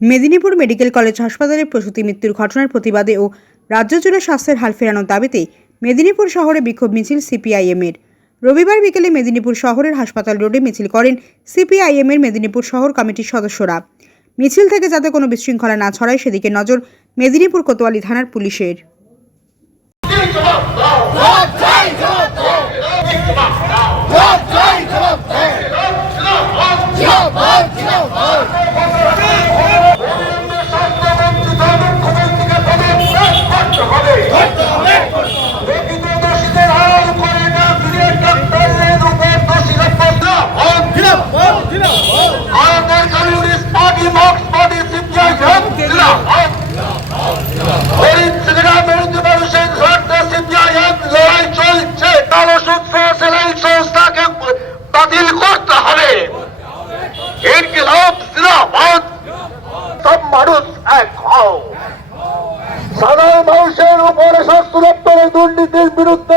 Medinipur medical college হাসপাতালে প্রসূতি মৃত্যুর ঘটনার প্রতিবাদে ও রাজ্য জুড়ে স্বাস্থ্যের হাল ফেরানোর দাবিতে মেদিনীপুর শহরে বিক্ষোভ মিছিল সিপিআইএমের রবিবার বিকেলে মেদিনীপুর শহরের হাসপাতাল রোডে মিছিল করেন সিপিআইএমের মেদিনীপুর শহর কমিটির সদস্যরা মিছিল থেকে যাতে কোনো বিশৃঙ্খলা না ছড়ায় সেদিকে নজর মেদিনীপুর কোতোয়ালি থানার পুলিশের আমাদের কমিউনিস্ট পার্টি করতে হবে। ইনকিলাব জিন্দাবাদ। সব মানুষ এক হও। সাধারণ মানুষের উপরে স্বাস্থ্য দপ্তরের দুর্নীতির বিরুদ্ধে